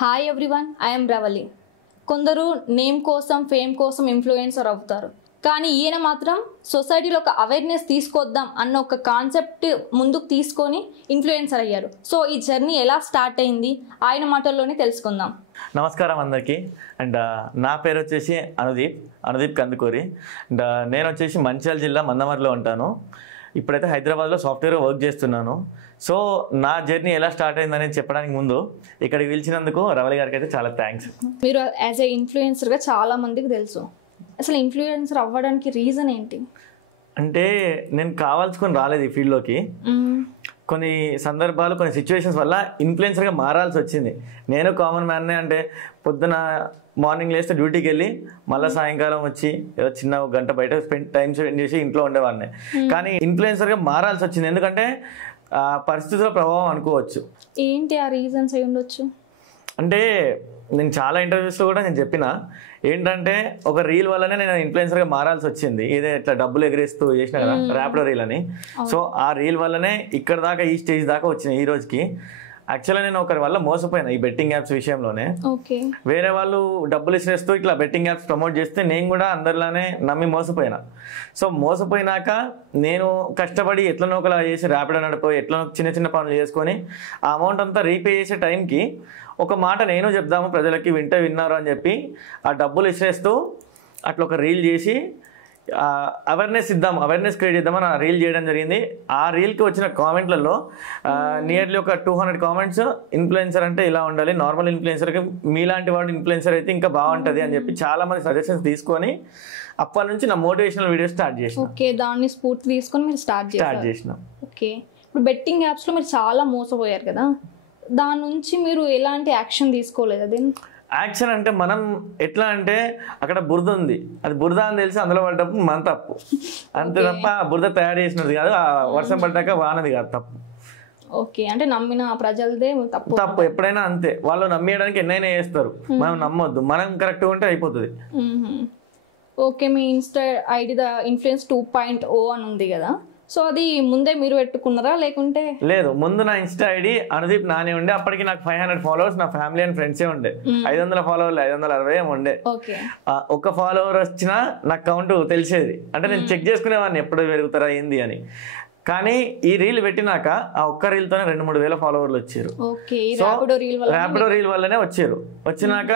Hi everyone, I'm Ravali. కొందరు name కోసం fame కోసం ఇన్ఫ్లుయెన్సర్ అవుతారు, కానీ ఈయన మాత్రం సొసైటీలో ఒక అవేర్నెస్ తీసుకొద్దాం అన్న ఒక కాన్సెప్ట్ ముందుకు తీసుకొని ఇన్ఫ్లుయెన్సర్ అయ్యారు. సో ఈ జర్నీ ఎలా స్టార్ట్ అయింది ఆయన మాటల్లోనే తెలుసుకుందాం. నమస్కారం అందరికీ. అండ్ నా పేరు వచ్చేసి అనుదీప్ కందుకూరి. అండ్ నేను వచ్చేసి మంచిర్యాల జిల్లా మందమరిలో ఉంటాను. ఇప్పుడైతే హైదరాబాద్లో సాఫ్ట్వేర్ వర్క్ చేస్తున్నాను. సో నా జర్నీ ఎలా స్టార్ట్ అయిందనేది చెప్పడానికి ముందు ఇక్కడికి పిలిచినందుకు రవలి గారికి అయితే చాలా థ్యాంక్స్. మీరు యాజ్ ఏ ఇన్ఫ్లుయెన్సర్గా చాలా మందికి తెలుసు. అసలు ఇన్ఫ్లుయెన్సర్ అవ్వడానికి రీజన్ ఏంటి? అంటే నేను కావాల్సుకొని రాలేదు ఈ ఫీల్డ్లోకి. కొన్ని సందర్భాలు, కొన్ని సిచ్యువేషన్స్ వల్ల ఇన్ఫ్లుయెన్సర్గా మారాల్సి వచ్చింది. నేను కామన్ మ్యాన్నే. అంటే పొద్దున మార్నింగ్ లేస్తే డ్యూటీకి వెళ్ళి మళ్ళీ సాయంకాలం వచ్చి ఏదో చిన్న గంట బయట టైం స్పెండ్ చేసి ఇంట్లో ఉండేవాడిని. కానీ ఇన్ఫ్లుయెన్సర్గా మారాల్సి వచ్చింది ఎందుకంటే పరిస్థితుల ప్రభావం అనుకోవచ్చు. ఏంటి ఆ రీజన్స్ అయి ఉండొచ్చు? అంటే నేను చాలా ఇంటర్వ్యూస్లో కూడా నేను చెప్పిన ఏంటంటే ఒక రీల్ వల్లనే నేను ఇన్ఫ్లుయెన్సర్గా మారాల్సి వచ్చింది. ఇదే ఇట్లా డబ్బులు ఎగరేస్తూ చేసిన కదా ర్యాపిడో రీల్ అని. సో ఆ రీల్ వల్లనే ఇక్కడ దాకా, ఈ స్టేజ్ దాకా వచ్చిన ఈ రోజుకి. యాక్చువల్గా నేను ఒకరి వల్ల మోసపోయినా ఈ బెట్టింగ్ యాప్స్ విషయంలోనే. వేరే వాళ్ళు డబ్బులు ఇచ్చేస్తూ ఇట్లా బెట్టింగ్ యాప్స్ ప్రమోట్ చేస్తే నేను కూడా అందరిలానే నమ్మి మోసపోయినా. సో మోసపోయినాక నేను కష్టపడి ఎట్లనో ఒకలా చేసి ర్యాపిడో నడిపోయి ఎట్లనో చిన్న చిన్న పనులు చేసుకొని ఆ అమౌంట్ అంతా రీపే చేసే టైంకి ఒక మాట నేను చెప్దాము ప్రజలకి, విన్నారు అని చెప్పి ఆ డబ్బులు ఇచ్చేస్తూ అట్లా ఒక రీల్ చేసి అవేర్నెస్ క్రియేట్ చేద్దామని ఆ రీల్ చేయడం జరిగింది. ఆ రీల్కి వచ్చిన కామెంట్లలో నియర్లీ ఒక 200 కామెంట్స్ ఇన్ఫ్లుయెన్సర్ అంటే ఇలా ఉండాలి, నార్మల్ ఇన్ఫ్లుయెన్సర్కి మీలాంటి వాడు ఇన్ఫ్లుయెన్సర్ అయితే ఇంకా బాగుంటుంది అని చెప్పి చాలా మంది సజెషన్స్ తీసుకొని అప్పటి నుంచి నా మోటివేషనల్ వీడియో స్టార్ట్ చేసిన. ఓకే, దాన్ని స్ఫూర్తి తీసుకొని మీరు స్టార్ట్ చేసిన. ఓకే, ఇప్పుడు బెట్టింగ్ యాప్స్లో మీరు చాలా మోసపోయారు కదా, దాని నుంచి మీరు ఎలాంటి యాక్షన్ తీసుకోలేదు? అది యాక్షన్ అంటే మనం ఎట్లా అంటే అక్కడ బురద ఉంది, అది బురద అని తెలిసి అందులో పడ్డప్పుడు మన తప్పు అంతే తప్ప బురద తయారు చేసినది కాదు, ఆ వర్షం పడ్డాక వానది కాదు తప్పు. ఓకే, అంటే నమ్మిన ప్రజలదే తప్పు ఎప్పుడైనా అంతే. వాళ్ళు నమ్మేయడానికి ఎన్నైనా చేస్తారు, మనం నమ్మొద్దు, మనం కరెక్ట్గా ఉంటే అయిపోతుంది. Okay, me Insta ID the influence 2.0 అని ఉంది కదా, సో అది ముందే మీరు పెట్టుకున్నారా లేకుంటే? లేదు, ముందు నా ఇన్స్టా ఐడి అనుదీప్ నానే ఉండే. అప్పటికి నాకు 500 ఫాలోవర్స్, నా ఫ్యామిలీ అండ్ ఫ్రెండ్సే ఉండే. 500 ఫాలోవర్లు 560 ఉండే. ఒక ఫాలోవర్ వచ్చినా నాకు కౌంట్ తెలిసేది, అంటే నేను చెక్ చేసుకునేవాడిని ఎప్పుడు పెరుగుతారా ఏంది అని. కానీ ఈ రీల్ పెట్టినాక ఆ ఒక్క రీల్తోనే 2-3 వేల ఫాలోవర్లు వచ్చారు. ర్యాపిడో రీల్ వల్లనే వచ్చారు. వచ్చినాక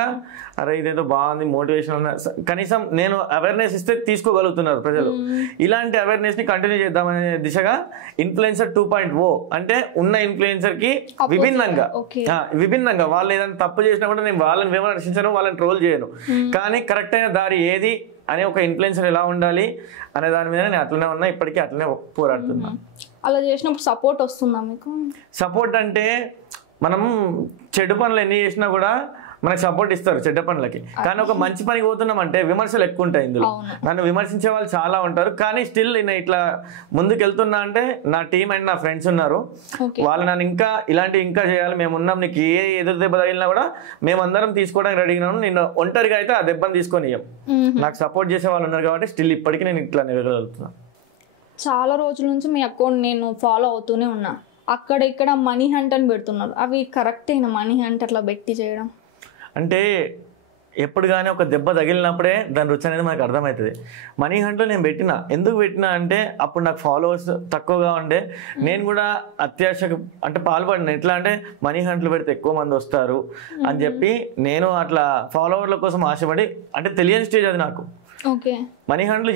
అరే ఇదేదో బాగుంది, మోటివేషన్, కనీసం నేను అవేర్నెస్ ఇస్తే తీసుకోగలుగుతున్నారు ప్రజలు. ఇలాంటి అవేర్నెస్ ని కంటిన్యూ చేద్దామనే దిశగా ఇన్ఫ్లుయెన్సర్ 2.0 అంటే ఉన్న ఇన్ఫ్లుయెన్సర్ కి విభిన్నంగా వాళ్ళు ఏదైనా తప్పు చేసినా కూడా నేను వాళ్ళని విమర్శించను, వాళ్ళని ట్రోల్ చేయను, కానీ కరెక్ట్ అయిన దారి ఏది అనే ఒక ఇన్ఫ్లుయెన్సర్ ఎలా ఉండాలి అనే దాని మీద నేను అట్లనే ఉన్నా, ఇప్పటికీ అట్లనే పోరాడుతున్నా. అలా చేసినప్పుడు సపోర్ట్ వస్తుందా మీకు? సపోర్ట్ అంటే మనం చెడు పనులు ఎన్ని చేసినా కూడా మనకు సపోర్ట్ ఇస్తారు చెడ్డ పనులకి, కానీ ఒక మంచి పనికి పోతున్నాం అంటే విమర్శలు ఎక్కువ ఉంటాయి. ఇందులో నన్ను విమర్శించే వాళ్ళు చాలా ఉంటారు, కానీ స్టిల్ నేను ఇట్లా ముందుకు వెళ్తున్నా అంటే నా టీం అండ్ నా ఫ్రెండ్స్ ఉన్నారు, వాళ్ళు నన్ను ఇంకా చేయాలి, మేము ఉన్నాం, నీకు ఏ ఎదురు దెబ్బ తగిలినా కూడా మేమందరం తీసుకోవడానికి రెడీగా ఉన్నాం, నేను ఒంటరిగా అయితే ఆ దెబ్బను తీసుకొని నాకు సపోర్ట్ చేసే వాళ్ళు ఉన్నారు కాబట్టి స్టిల్ ఇప్పటికీ నేను ఇట్లా నిలగలుగుతున్నాను. చాలా రోజుల నుంచి మీ అకౌంట్ నేను ఫాలో అవుతూనే ఉన్నా, అక్కడ ఇక్కడ మనీ హంట్ అని పెడుతున్నారు, అవి కరెక్ట్ అయినా మనీ హంట్ అట్లా పెట్టి చేయడం? అంటే ఎప్పుడు కానీ ఒక దెబ్బ తగిలినప్పుడే దాని రుచి అనేది మనకు అర్థమవుతుంది. మనీ హంట్లో నేను ఎందుకు పెట్టినా అంటే అప్పుడు నాకు ఫాలోవర్స్ తక్కువగా ఉండే, నేను కూడా అత్యాశకు అంటే పాల్పడిన. ఎట్లా అంటే మనీ హంట్లు పెడితే ఎక్కువ మంది వస్తారు అని చెప్పి నేను అట్లా ఫాలోవర్ల కోసం ఆశపడి, అంటే తెలియని స్టేజ్ అది నాకు. మనీ హంట్లు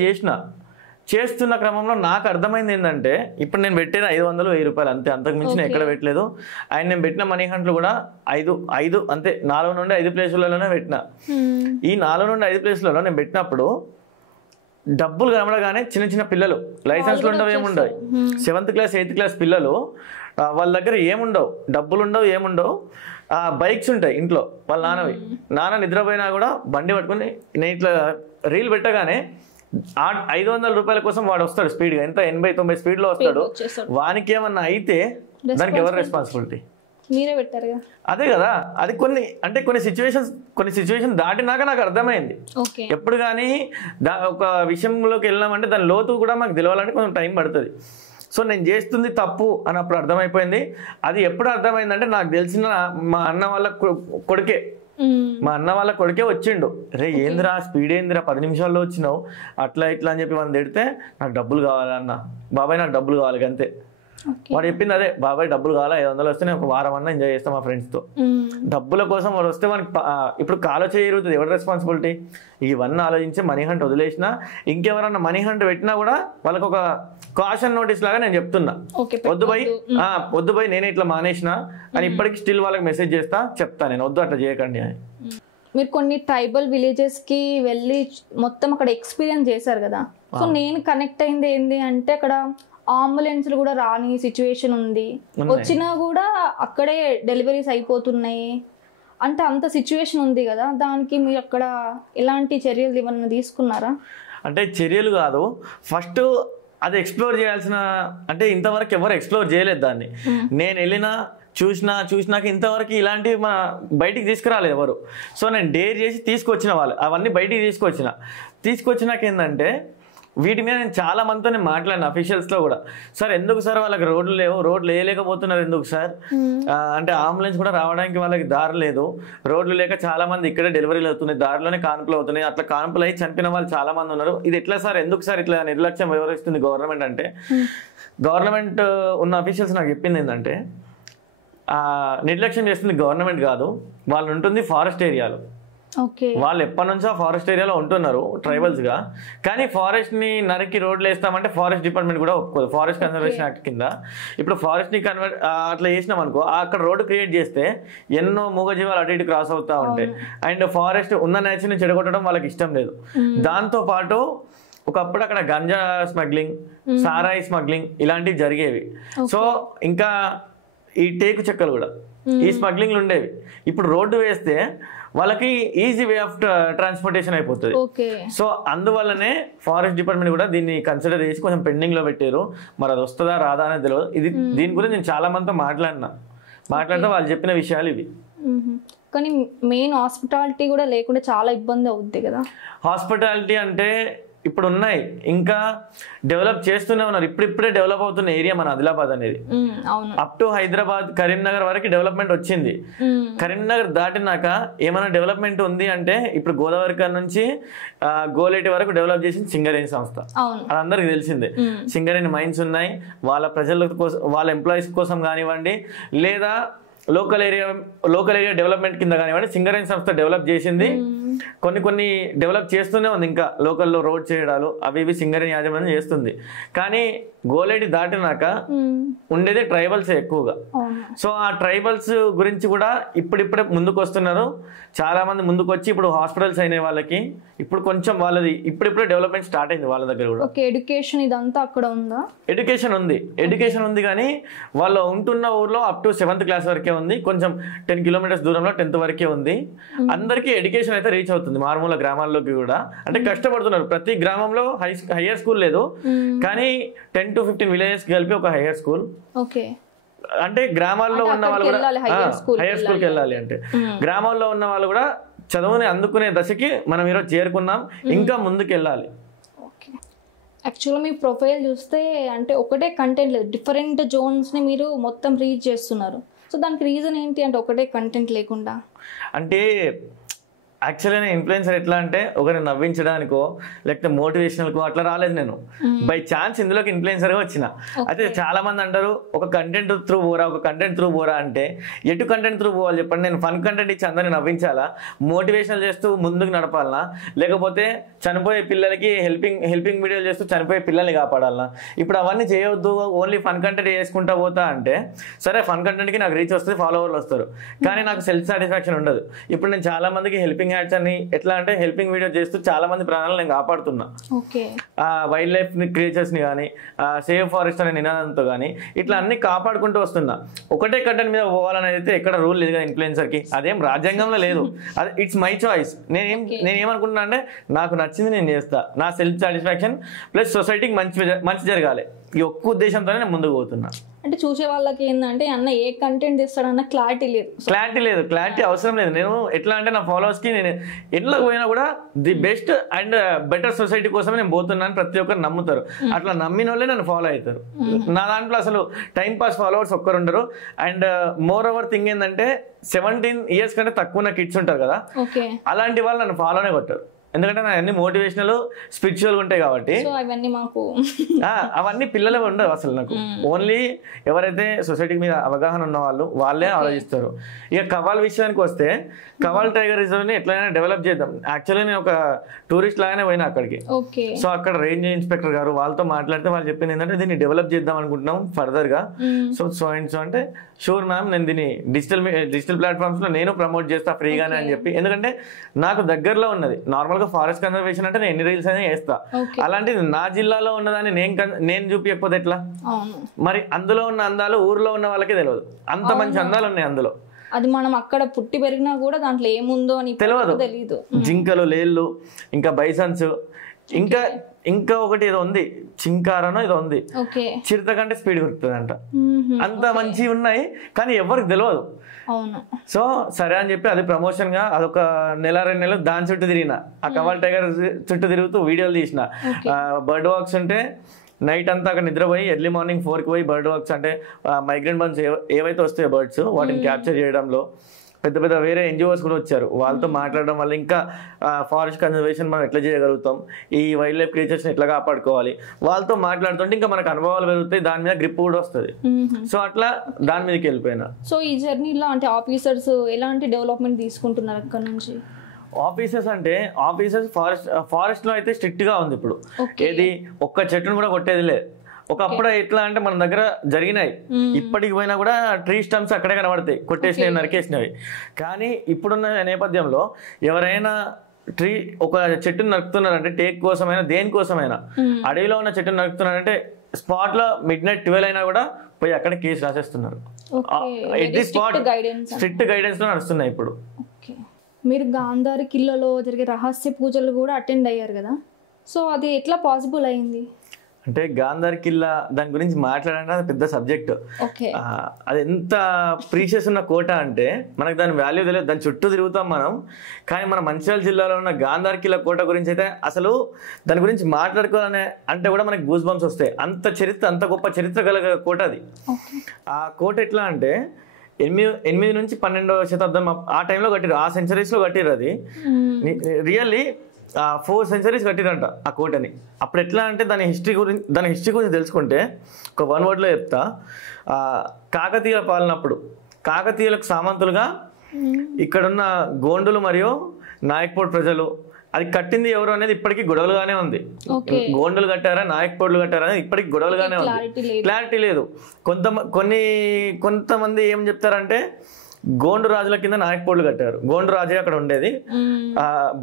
చేస్తున్న క్రమంలో నాకు అర్థమైంది ఏంటంటే ఇప్పుడు నేను పెట్టేది 500-1000 రూపాయలు అంతే, అంతకు మించి నేను ఎక్కడ పెట్టలేదు. అండ్ నేను పెట్టిన మనీ హంట్లు కూడా 5 అంతే, 4 నుండి 5 ప్లేసులలోనే పెట్టిన. ఈ 4 నుండి 5 ప్లేసులలో నేను పెట్టినప్పుడు డబ్బులు కనబడగానే చిన్న చిన్న పిల్లలు, లైసెన్స్లు ఉండవు, ఏముండవు, 7th క్లాస్ 8th క్లాస్ పిల్లలు, వాళ్ళ దగ్గర ఏముండవు, డబ్బులు ఉండవు, ఏముండవు, బైక్స్ ఉంటాయి ఇంట్లో వాళ్ళ నాన్న నిద్రపోయినా కూడా బండి పట్టుకుని నేను ఇట్లా రీల్ పెట్టగానే 500 రూపాయల కోసం వాడు వస్తాడు స్పీడ్గా, ఎంత 80-90 స్పీడ్లో వస్తాడు. వానికి ఏమన్నా అయితే దానికి ఎవరు రెస్పాన్సిబిలిటీ? మీరే పెట్టారు. అదే కదా, అది కొన్ని సిచ్యువేషన్ దాటినాక నాకు అర్థమైంది. ఎప్పుడు కానీ ఒక విషయంలోకి వెళ్ళామంటే దాని లోతు కూడా మాకు తెలవాలంటే కొంచెం టైం పడుతుంది. సో నేను చేస్తుంది తప్పు అని అప్పుడు అర్థమైపోయింది. అది ఎప్పుడు అర్థమైందంటే నాకు తెలిసిన మా అన్న వాళ్ళ కొడుకే వచ్చిండు. రే ఏందిరా స్పీడ్ ఏందిరా 10 నిమిషాల్లో వచ్చినావు అట్లా ఇట్లా అని చెప్పి మనం తిడితే నాకు డబ్బులు కావాలన్న, బాబాయ్ నాకు డబ్బులు కావాలి అంతే. వాడు చెప్పింది అదే, బాబాయ్ డబ్బులు కావాలా, 500 వస్తే నేను ఒక వారం అన్నా ఎంజాయ్ చేస్తాను మా ఫ్రెండ్స్తో. డబ్బుల కోసం వాడు వస్తే మనకి ఇప్పుడు కాలో చేయరుగుతుంది, ఎవరి రెస్పాన్సిబిలిటీ? ఇవన్నీ ఆలోచించి మనీ హంట్ వదిలేసినా, ఇంకెవరన్నా మనీ హంట్ పెట్టినా కూడా వాళ్ళకి ఒక కాషన్ నోటీస్ లాగా నేను చెప్తున్నా, వద్దు బై నేనే ఇట్లా మానేసిన అని ఇప్పటికి స్టిల్ వాళ్ళకి మెసేజ్ చేస్తా, చెప్తా నేను వద్దు అట్లా చేయకండి అని. మీరు కొన్ని ట్రైబల్ విలేజెస్ కి వెళ్ళి మొత్తం అక్కడ ఎక్స్పీరియన్స్ చేశారు కదా, సో నేను కనెక్ట్ అయింది ఏంది అంటే అక్కడ అంబులెన్స్లు కూడా రాని సిచ్యువేషన్ ఉంది, వచ్చినా కూడా అక్కడే డెలివరీస్ అయిపోతున్నాయి అంటే అంత సిచ్యువేషన్ ఉంది కదా, దానికి మీరు అక్కడ ఎలాంటి చర్యలు ఏమన్నా తీసుకున్నారా? అంటే చర్యలు కాదు, ఫస్ట్ అది ఎక్స్ప్లోర్ చేయాల్సిన, అంటే ఇంతవరకు ఎవరు ఎక్స్ప్లోర్ చేయలేదు దాన్ని. నేను వెళ్ళినా చూసినాక ఇంతవరకు ఇలాంటివి మన బయటికి తీసుకురాలేదు ఎవరు. సో నేను డేర్ చేసి తీసుకొచ్చిన వాళ్ళు అవన్నీ బయటికి తీసుకొచ్చినాక ఏంటంటే వీటి మీద నేను చాలా మందితో నేను మాట్లాడిన అఫీషియల్స్లో కూడా, సార్ ఎందుకు సార్ వాళ్ళకి రోడ్లు లేవు, రోడ్లు వేయలేకపోతున్నారు ఎందుకు సార్ అంటే అంబులెన్స్ కూడా రావడానికి వాళ్ళకి దారి లేదు, రోడ్లు లేక చాలా మంది ఇక్కడే డెలివరీలు అవుతున్నాయి, దారిలోనే కాన్పులు అవుతున్నాయి, అట్లా కాన్పులు అయ్యి చనిపోయిన వాళ్ళు చాలా మంది ఉన్నారు, ఇది ఎట్లా సార్, ఎందుకు సార్ ఇట్లా నిర్లక్ష్యం వివరిస్తుంది గవర్నమెంట్ అంటే. గవర్నమెంట్ ఉన్న అఫీషియల్స్ నాకు చెప్పింది ఏంటంటే నిర్లక్ష్యం చేస్తుంది గవర్నమెంట్ కాదు, వాళ్ళు ఉంటుంది ఫారెస్ట్ ఏరియాలో. వాళ్ళు ఎప్పటి నుంచో ఫారెస్ట్ ఏరియాలో ఉంటున్నారు ట్రైబల్స్ గా, కానీ ఫారెస్ట్ ని నరికి రోడ్లు వేస్తామంటే ఫారెస్ట్ డిపార్ట్మెంట్ కూడా ఒప్పుకోదు, ఫారెస్ట్ కన్సర్వేషన్ యాక్ట్ కింద. ఇప్పుడు ఫారెస్ట్ ని అట్లా చేసినాం అనుకో, అక్కడ రోడ్డు క్రియేట్ చేస్తే ఎన్నో మూగజీవాలు అటు ఇటు క్రాస్ అవుతా ఉంటాయి, అండ్ ఫారెస్ట్ ఉన్న నేచర్ ని చెడగొట్టడం వాళ్ళకి ఇష్టం లేదు. దాంతో పాటు ఒకప్పుడు అక్కడ గంజా స్మగ్లింగ్, సారాయి స్మగ్లింగ్ ఇలాంటివి జరిగేవి. సో ఇంకా ఈ టేకు చెక్కలు కూడా ఈ స్మగ్లింగ్లు ఉండేవి. ఇప్పుడు రోడ్డు వేస్తే వాళ్ళకి ఈజీ వే ఆఫ్ ట్రాన్స్పోర్టేషన్ అయిపోతుంది. సో అందువల్లనే ఫారెస్ట్ డిపార్ట్మెంట్ కూడా దీన్ని కన్సిడర్ చేసి కొంచెం పెండింగ్ లో పెట్టారు. మరి అది వస్తుందా రాదా అనేది తెలియదు. దీని గురించి నేను చాలా మందితో మాట్లాడితే వాళ్ళు చెప్పిన విషయాలు ఇవి. కానీ మెయిన్ హాస్పిటాలిటీ కూడా లేకుండా చాలా ఇబ్బంది అవుద్ది కదా. హాస్పిటాలిటీ అంటే ఇప్పుడు ఉన్నాయి, ఇంకా డెవలప్ చేస్తూనే ఉన్నారు. ఇప్పుడిప్పుడే డెవలప్ అవుతున్న ఏరియా మన ఆదిలాబాద్ అనేది. అప్ టు హైదరాబాద్, కరీంనగర్ వరకు డెవలప్మెంట్ వచ్చింది. కరీంనగర్ దాటినాక ఏమైనా డెవలప్మెంట్ ఉంది అంటే ఇప్పుడు గోదావరి నుంచి గోలేటి వరకు డెవలప్ చేసింది సింగరేణి సంస్థ, అది అందరికి తెలిసిందే. సింగరేణి మైన్స్ ఉన్నాయి, వాళ్ళ ప్రజల కోసం, వాళ్ళ ఎంప్లాయీస్ కోసం కానివ్వండి, లేదా లోకల్ ఏరియా డెవలప్మెంట్ కింద కానివ్వండి, సింగరేణి సంస్థ డెవలప్ చేసింది. కొన్ని డెవలప్ చేస్తూనే ఉంది, ఇంకా లోకల్లో రోడ్ చేయడాలు అవి ఇవి సింగరేణి యాజమాన్యం చేస్తుంది. కానీ గోలేటి దాటినాక ఉండేది ట్రైబల్స్ ఎక్కువగా. సో ఆ ట్రైబల్స్ గురించి కూడా ఇప్పుడిప్పుడే ముందుకు వస్తున్నారు చాలా మంది. ముందుకు వచ్చి ఇప్పుడు హాస్పిటల్స్ అయిన వాళ్ళకి ఇప్పుడు కొంచెం వాళ్ళది ఇప్పుడిప్పుడే డెవలప్మెంట్ స్టార్ట్ అయింది వాళ్ళ దగ్గర కూడా. ఎడ్యుకేషన్ ఇదంతా అక్కడ ఉందా? ఎడ్యుకేషన్ ఉంది కానీ వాళ్ళు ఉంటున్న ఊర్లో అప్ టు 7th క్లాస్ వరకే ఉంది. కొంచెం 10 కిలోమీటర్స్ దూరంలో 10th వరకే ఉంది. అందరికీ ఎడ్యుకేషన్ అయితే రీచ్ అవుతుంది మారుమూల గ్రామాల్లోకి కూడా. అంటే కష్టపడుతున్నారు, ప్రతి గ్రామంలో హైయర్ స్కూల్ లేదు కానీ 10 to 15 విలేజెస్ కలిపి ఒక హైయర్ స్కూల్. అంటే గ్రామాల్లో ఉన్న వాళ్ళు కూడా హైయర్ స్కూల్కి వెళ్ళాలి అంటే గ్రామాల్లో ఉన్న వాళ్ళు కూడా చదువుని అందుకునే దశకి మనం ఈరోజు చేరుకున్నాం, ఇంకా ముందుకు వెళ్ళాలి. యాక్చువల్గా మీ ప్రొఫైల్ చూస్తే అంటే ఒకటే కంటెంట్ లేదు, డిఫరెంట్ జోన్స్ని మీరు మొత్తం రీచ్ చేస్తున్నారు. సో దానికి రీజన్ ఏంటి అంటే ఒకటే కంటెంట్ లేకుండా? అంటే యాక్చువల్గా నేను ఇన్ఫ్లుయెన్సర్ ఎట్లా అంటే ఒకరిని నవ్వించడానికో లేకపోతే మోటివేషనల్కో అట్లా రాలేదు నేను. బై ఛాన్స్ ఇందులోకి ఇన్ఫ్లుయెన్సర్గా వచ్చిన. అయితే చాలా మంది అంటారు ఒక కంటెంట్ త్రూ పోరా అంటే ఎటు కంటెంట్ త్రూ పోవాలి చెప్పండి? నేను ఫన్ కంటెంట్ ఇచ్చి అందరిని నవ్వించాలా, మోటివేషనల్ చేస్తూ ముందుకు నడపాలనా, లేకపోతే చనిపోయే పిల్లలకి హెల్పింగ్ వీడియోలు చేస్తూ చనిపోయే పిల్లల్ని కాపాడాలనా? ఇప్పుడు అవన్నీ చేయవద్దు, ఓన్లీ ఫన్ కంటెంట్ చేసుకుంటా పోతా అంటే సరే ఫన్ కంటెంట్కి నాకు రీచ్ వస్తుంది, ఫాలోవర్లు వస్తారు, కానీ నాకు సెల్ఫ్ సాటిస్ఫాక్షన్ ఉండదు. ఇప్పుడు నేను చాలా మందికి హెల్పింగ్ హ్యాట్స్ అని ఎట్లా అంటే హెల్పింగ్ వీడియో చేస్తూ చాలా మంది ప్రాణాలను నేను కాపాడుతున్నా. వైల్డ్ లైఫ్ క్రియేచర్స్ ని కానీ, సేవ్ ఫారెస్ట్ అనే నినాదంతో కానీ ఇట్లా అన్ని కాపాడుకుంటూ వస్తున్నా. ఒకటే కంటెంట్ మీద పోవాలనేది అయితే ఎక్కడ రూల్ లేదు కదా ఇన్ఫ్లుయెన్సర్ కి, అదేం రాజ్యాంగంలో లేదు. అది ఇట్స్ మై చాయిస్. నేనేమనుకుంటున్నా అంటే నాకు నచ్చింది నేను చేస్తా, నా సెల్ఫ్ సాటిస్ఫాక్షన్ ప్లస్ సొసైటీకి మంచి జరగాలి, ఈ ఒక్క ఉద్దేశంతోనే నేను ముందుకు పోతున్నా. అంటే చూసే వాళ్ళకి ఏంటంటే అన్న ఏ కంటెంట్ ఇస్తాడన్న క్లారిటీ అవసరం లేదు. నేను ఎట్లా అంటే నా ఫాలోవర్స్ కి నేను ఎట్లా పోయినా కూడా the best and better society కోసమే నేను పోతున్నా. అని ప్రతి ఒక్కరు నమ్ముతారు. అట్లా నమ్మిన వాళ్ళే నన్ను ఫాలో అవుతారు. నా దాంట్లో అసలు టైం పాస్ ఫాలోవర్స్ ఒక్కరు ఉండరు. అండ్ మోర్ ఓవర్ థింగ్ ఏంటంటే 17 years కంటే తక్కువ ఉన్న కిడ్స్ ఉంటారు కదా, అలాంటి వాళ్ళు నన్ను ఫాలోనే కొట్టారు. ఎందుకంటే నా అన్ని మోటివేషనల్ స్పిరిచువల్ ఉంటాయి కాబట్టి అవన్నీ పిల్లలు ఉండవు అసలు. నాకు ఓన్లీ ఎవరైతే సొసైటీ మీద అవగాహన ఉన్న వాళ్ళు వాళ్ళే ఆలోచిస్తారు. ఇక కవాల్ విషయానికి వస్తే, కవాల్ టైగర్ రిజర్వ్ ని ఎట్లయినా డెవలప్ చేద్దాం. యాక్చువల్లీ నేను ఒక టూరిస్ట్ లాగానే పోయినా అక్కడికి. సో అక్కడ రేంజ్ ఇన్స్పెక్టర్ గారు వాళ్ళతో మాట్లాడితే వాళ్ళు చెప్పింది ఏంటంటే దీన్ని డెవలప్ చేద్దాం అనుకుంటున్నాం ఫర్దర్ గా. సో అంటే షూర్ మ్యామ్, నేను దీన్ని డిజిటల్ ప్లాట్ఫామ్స్ లో నేను ప్రమోట్ చేస్తా ఫ్రీగానే అని చెప్పి. ఎందుకంటే నాకు దగ్గరలో ఉన్నది. నార్మల్ గా ఫారెస్ట్ కన్జర్వేషన్ అంటే నేను ఎన్ని రీల్స్ అయినా చేస్తా, అలాంటిది నా జిల్లాలో ఉన్నదాన్ని నేను చూపించకపోతే ఎట్లా? మరి అందులో ఉన్న అందాలు ఊర్లో ఉన్న వాళ్ళకే తెలియదు. అంత మంచి అందాలు ఉన్నాయి అందులో. అది మనం అక్కడ పుట్టి పెరిగినా కూడా దాంట్లో ఏముందో అని తెలియదు. జింకలు, లేళ్ళు, ఇంకా బైసన్స్, ఇంకా ఒకటి ఏదో ఉంది, చింకారనో ఏదో ఉంది, చిరుత కంటే స్పీడ్ దొరుకుతుందంట. అంత మంచివి ఉన్నాయి కానీ ఎవరికి తెలియదు. సో సరే అని చెప్పి అది ప్రమోషన్ గా అదొక 1-2 నెలలు దాని చుట్టూ తిరిగిన. ఆ కవాల్ టైగర్ చుట్టూ తిరుగుతూ వీడియోలు తీసిన. బర్డ్ వాక్స్ ఉంటే నైట్ అంతా అక్కడ నిద్రపోయి ఎర్లీ మార్నింగ్ 4కి పోయి బర్డ్ వాక్స్ అంటే మైగ్రెంట్ బర్డ్స్ ఏవైతే వస్తాయో బర్డ్స్ వాటిని క్యాప్చర్ చేయడంలో పెద్ద పెద్ద వేరే ఎన్జిఓస్ కూడా వచ్చారు. వాళ్ళతో మాట్లాడడం వల్ల ఇంకా ఫారెస్ట్ కన్జర్వేషన్ మనం ఎట్లా చేయగలుగుతాం, ఈ వైల్డ్ లైఫ్ క్రియేచర్స్ని ఎట్లా కాపాడుకోవాలి, వాళ్ళతో మాట్లాడుతుంటే ఇంకా మనకు అనుభవాలు పెరుగుతాయి, దాని మీద గ్రిప్ కూడా వస్తుంది. సో అట్లా దాని మీదకి వెళ్ళిపోయినా. సో ఈ జర్నీలో అంటే ఆఫీసర్స్ ఎలాంటి డెవలప్మెంట్ తీసుకుంటున్నారు అక్కడ నుంచి? ఆఫీసర్స్ అంటే ఫారెస్ట్ లో అయితే స్ట్రిక్ట్ గా ఉంది ఇప్పుడు. ఏది ఒక్క చెట్టును కూడా కొట్టేది లేదు. ఒకప్పుడు ఎట్లా అంటే మన దగ్గర జరిగినాయి, ఇప్పటికి పోయినా కూడా ట్రీ స్టంప్స్ అక్కడే కనబడతాయి, కొట్టేసినవి, నరికేసినవి. కానీ ఇప్పుడున్న నేపథ్యంలో ఎవరైనా ఒక చెట్టును నరుకుతున్నారంటే టేక్ కోసమైనా దేనికోసమైనా, అడవిలో ఉన్న చెట్టును నరుకుతున్నారంటే స్పాట్ లో midnight 12 అయినా కూడా పోయి అక్కడ కేసు రాసేస్తున్నారు. స్ట్రిక్ట్ గైడెన్స్ లో నడుస్తున్నాయి ఇప్పుడు. మీరు గాంధారి కిల్లలో జరిగే రహస్య పూజలు కూడా అటెండ్ అయ్యారు కదా, సో అది ఎట్లా పాసిబుల్ అయింది? అంటే గాంధారి కిల్లా దాని గురించి మాట్లాడాలంటే అది పెద్ద సబ్జెక్ట్. అది ఎంత ప్రీషియస్ ఉన్న కోట అంటే మనకు దాని వాల్యూ తెలియదు. దాని చుట్టూ తిరుగుతాం మనం, కానీ మన మంచిర్యాల జిల్లాలో ఉన్న గాంధారి కిల్లా కోట గురించి అయితే అసలు దాని గురించి మాట్లాడుకోవాలనే అంటే కూడా మనకి గూస్ బంప్స్ వస్తాయి. అంత చరిత్ర, అంత గొప్ప చరిత్ర గల కోట అది. ఆ కోట ఎట్లా అంటే 8 నుంచి 12వ శతాబ్దం ఆ టైంలో కట్టిరు, ఆ సెంచరీస్ లో కట్టిరు. అది రియల్లీ 4 centuries కట్టిరంట ఆ కోటని. అప్పుడు ఎట్లా అంటే దాని హిస్టరీ గురించి తెలుసుకుంటే ఒక 1 word లో చెప్తా. కాకతీయుల పాలనప్పుడు కాకతీయులకు సామంతులుగా ఇక్కడున్న గోండులు మరియు నాయక్పూర్ ప్రజలు, అది కట్టింది ఎవరు అనేది ఇప్పటికీ గొడవలుగానే ఉంది. గోండులు కట్టారా నాయక్పూర్లు కట్టారా అనేది ఇప్పటికి గొడవలుగానే ఉంది, క్లారిటీ లేదు. కొంతమంది ఏం చెప్తారంటే గోండు రాజుల కింద నాయక్పూర్లు కట్టారు. గోండు రాజే అక్కడ ఉండేది,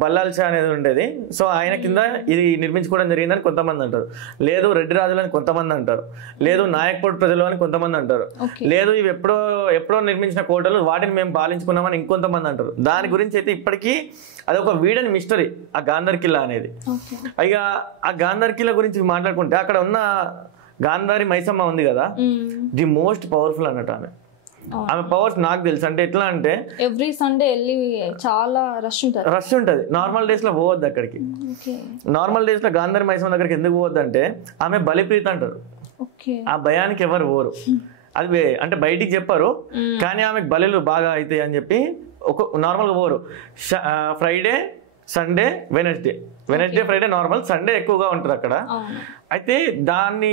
బల్లాల్ షా అనేది ఉండేది. సో ఆయన కింద ఇది నిర్మించుకోవడం జరిగిందని కొంతమంది అంటారు. లేదు రెడ్డి రాజులు అని కొంతమంది అంటారు. లేదు నాయక్పూర్ ప్రజలు అని కొంతమంది అంటారు. లేదు ఇవి ఎప్పుడో నిర్మించిన కోటలు, వాటిని మేము పాలించుకున్నామని ఇంకొంతమంది అంటారు. దాని గురించి అయితే ఇప్పటికీ అదొక వీడని మిస్టరీ ఆ గాంధారి కిల్లా అనేది. ఇక ఆ గాంధారి కిల్లా గురించి మాట్లాడుకుంటే అక్కడ ఉన్న గాంధారి మైసమ్మ ఉంది కదా, ది మోస్ట్ పవర్ఫుల్ అన్నట్టు. ఆమె పవర్స్ నాకు తెలుసు. అంటే ఎట్లా అంటే ఎవ్రీ సండే వెళ్ళి చాలా రష్ ఉంటది. నార్మల్ డేస్ లో పోవద్దు అక్కడికి. నార్మల్ డేస్ లో గాంధారి మైసమ్మ దగ్గరికి ఎందుకు పోవద్దు అంటే ఆమె బలిప్రీత అంటారు. ఆ భయానికి ఎవరు పోరు. అది అంటే బయటికి చెప్పారు, కానీ ఆమెకు బలులు బాగా అవుతాయి అని చెప్పి నార్మల్ గా పోరు. Friday, Sunday, Wednesday, Friday normal, Sunday ఎక్కువగా ఉంటుంది అక్కడ. అయితే దాన్ని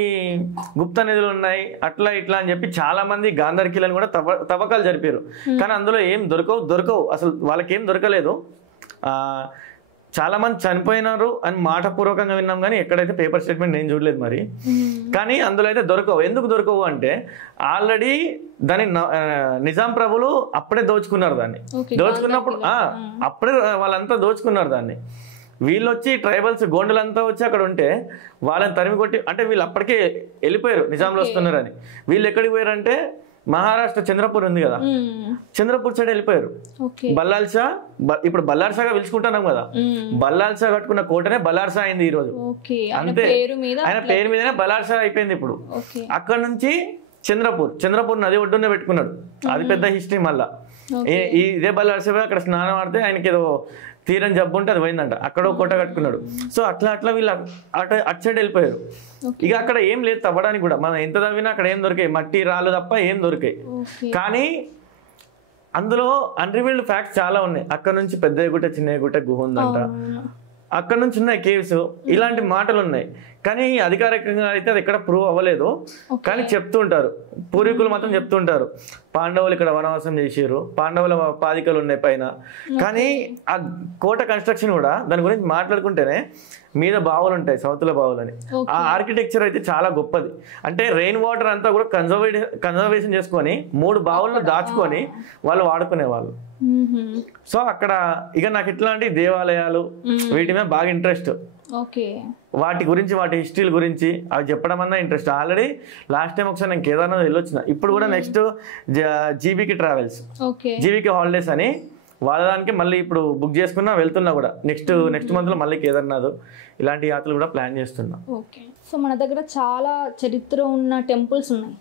గుప్త నిధులు ఉన్నాయి అట్లా ఇట్లా అని చెప్పి చాలా మంది గాంధారి కిల్లాని కూడా తవ్వకాలు జరిపారు. కానీ అందులో ఏం దొరకవు అసలు, వాళ్ళకి ఏం దొరకలేదు. చాలా మంది చనిపోయినారు అని మాటపూర్వకంగా విన్నాం, కానీ ఎక్కడైతే పేపర్ స్టేట్మెంట్ నేను చూడలేదు మరి. కానీ అందులో అయితే దొరకవు. ఎందుకు దొరకవు అంటే ఆల్రెడీ దాన్ని నిజాం ప్రభులు అప్పుడే దోచుకున్నారు. దాన్ని దోచుకున్నప్పుడు అప్పుడే వాళ్ళంతా దోచుకున్నారు దాన్ని. వీళ్ళు వచ్చి ట్రైబల్స్ గోండులంతా వచ్చి అక్కడ ఉంటే వాళ్ళని తరిమి కొట్టి, అంటే వీళ్ళు అప్పటికే వెళ్ళిపోయారు నిజాంలో వస్తున్నారని. వీళ్ళు ఎక్కడికి పోయారంటే మహారాష్ట్ర చంద్రపూర్ ఉంది కదా, చంద్రపూర్ సైడ్ వెళ్ళిపోయారు. బల్లాల్ షా, ఇప్పుడు బల్లార్ షాగా పిలుచుకుంటున్నాం కదా, బల్లాల్ షా కట్టుకున్న కోటనే బల్లార్ షా అయింది ఈ రోజు. అంతే, ఆయన పేరు మీదనే బల్లార్ షా అయిపోయింది ఇప్పుడు. అక్కడ నుంచి చంద్రపూర్ నది ఒడ్డునే పెట్టుకున్నాడు. అది పెద్ద హిస్టరీ. మళ్ళా ఇదే బల్లి అరసపోయి అక్కడ స్నానం ఆడితే ఆయనకి ఏదో తీరని జబ్బు ఉంటే అది పోయిందంట, అక్కడ కోట కట్టుకున్నాడు. సో అట్లా వీళ్ళు అటు సైడ్ వెళ్ళిపోయారు. ఇక అక్కడ ఏం లేదు తవ్వడానికి కూడా, మనం ఎంత తవ్వినా అక్కడ ఏం దొరికాయి, మట్టి రాళ్ళు తప్ప ఏం దొరికాయి. కానీ అందులో అన్రివీల్డ్ ఫ్యాక్ట్స్ చాలా ఉన్నాయి. అక్కడ నుంచి పెద్ద గుట్ట చిన్న గుట్ట గుహ ఉందంట, అక్కడ నుంచి ఉన్నాయి కేవ్స్, ఇలాంటి మాటలు ఉన్నాయి. కానీ అధికారికంగా అయితే అది ఎక్కడ ప్రూవ్ అవ్వలేదు, కానీ చెప్తుంటారు, పూర్వీకులు మాత్రం చెప్తుంటారు పాండవులు ఇక్కడ వనవాసం చేసారు, పాండవుల పాదికలు ఉన్నాయి పైన. కానీ ఆ కోట కన్స్ట్రక్షన్ కూడా దాని గురించి మాట్లాడుకుంటేనే మీద బావులు ఉంటాయి, సౌత్లో బావులు అని. ఆ ఆర్కిటెక్చర్ అయితే చాలా గొప్పది. అంటే రెయిన్ వాటర్ అంతా కూడా కన్జర్వేషన్ చేసుకొని 3 బావుల్లో దాచుకొని వాళ్ళు వాడుకునేవాళ్ళు. సో అక్కడ ఇక నాకు ఇట్లాంటి దేవాలయాలు వీటి మీద బాగా ఇంట్రెస్ట్. వాటి గురించి, వాటి హిస్టరీల గురించి అవి చెప్పడం అన్నా ఇంట్రెస్ట్. ఆల్రెడీ లాస్ట్ టైం ఒకసారి నేను కేదార్నాథ్ వెళ్ళొచ్చిన. ఇప్పుడు కూడా నెక్స్ట్ జీబీకి ట్రావెల్స్, జీబీకి హాలిడేస్ అని వాళ్ళ దానికి మళ్ళీ ఇప్పుడు బుక్ చేసుకున్నా, వెళ్తున్నా కూడా నెక్స్ట్ మంత్ లో మళ్ళీ కేదార్నాథ్ ఇలాంటి యాత్రలు కూడా ప్లాన్ చేస్తున్నా. ఓకే. సో మన దగ్గర చాలా చరిత్ర ఉన్న టెంపుల్స్ ఉన్నాయి.